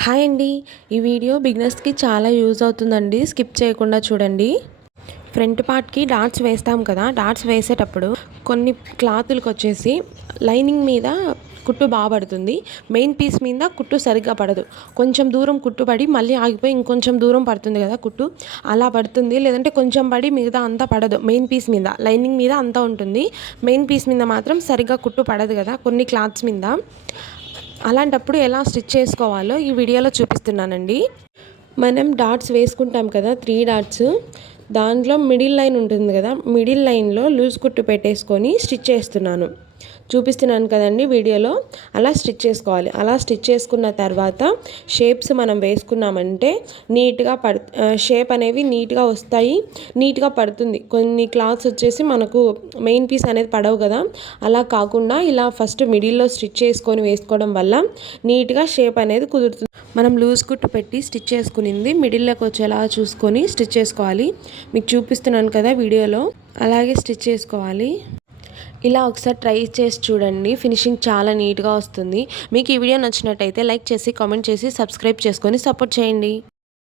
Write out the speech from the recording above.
Hi అండి. ఈ video బిగినర్స్కి చాలా యూజ్ అవుతుందండి. స్కిప్ చేయకుండా చూడండి. ఫ్రంట్ పార్ట్కి డాట్స్ వేస్తాం కదా, డాట్స్ వేసేటప్పుడు కొన్ని క్లాతులకు వచ్చేసి లైనింగ్ మీద కుట్టు బాగా పడుతుంది, మెయిన్ పీస్ మీద కుట్టు సరిగ్గా పడదు. కొంచెం దూరం కుట్టు పడి మళ్ళీ ఆగిపోయి ఇంకొంచెం దూరం పడుతుంది కదా కుట్టు, అలా పడుతుంది. లేదంటే కొంచెం పడి మిగతా అంతా పడదు. మెయిన్ పీస్ మీద లైనింగ్ మీద అంతా ఉంటుంది, మెయిన్ పీస్ మీద మాత్రం సరిగ్గా కుట్టు పడదు కదా కొన్ని క్లాత్స్ మీద. అలాంటప్పుడు ఎలా స్టిచ్ చేసుకోవాలో ఈ వీడియోలో చూపిస్తున్నానండి. మనం డాట్స్ వేసుకుంటాం కదా, 3 డాట్స్, దాంట్లో మిడిల్ లైన్ ఉంటుంది కదా, మిడిల్ లైన్లో లూజ్ కుట్టు పెట్టేసుకొని స్టిచ్ చేస్తున్నాను. చూపిస్తున్నాను కదండి వీడియోలో. అలా స్టిచ్ చేసుకోవాలి. అలా స్టిచ్ చేసుకున్న తర్వాత షేప్స్ మనం వేసుకున్నామంటే నీట్గా షేప్ అనేవి నీట్గా వస్తాయి, నీట్గా పడుతుంది. కొన్ని క్లాత్స్ వచ్చేసి మనకు మెయిన్ పీస్ అనేది పడవు కదా, అలా కాకుండా ఇలా ఫస్ట్ మిడిల్లో స్టిచ్ చేసుకొని వేసుకోవడం వల్ల నీట్గా షేప్ అనేది కుదురుతుంది. మనం లూజ్ కుట్టు పెట్టి స్టిచ్ చేసుకునింది మిడిల్లోకి వచ్చేలా చూసుకొని స్టిచ్ చేసుకోవాలి. మీకు చూపిస్తున్నాను కదా వీడియోలో, అలాగే స్టిచ్ చేసుకోవాలి. ఇలా ఒకసారి ట్రై చేసి చూడండి, ఫినిషింగ్ చాలా నీట్గా వస్తుంది. మీకు ఈ వీడియో నచ్చినట్టయితే లైక్ చేసి, కామెంట్ చేసి, సబ్స్క్రైబ్ చేసుకొని సపోర్ట్ చేయండి.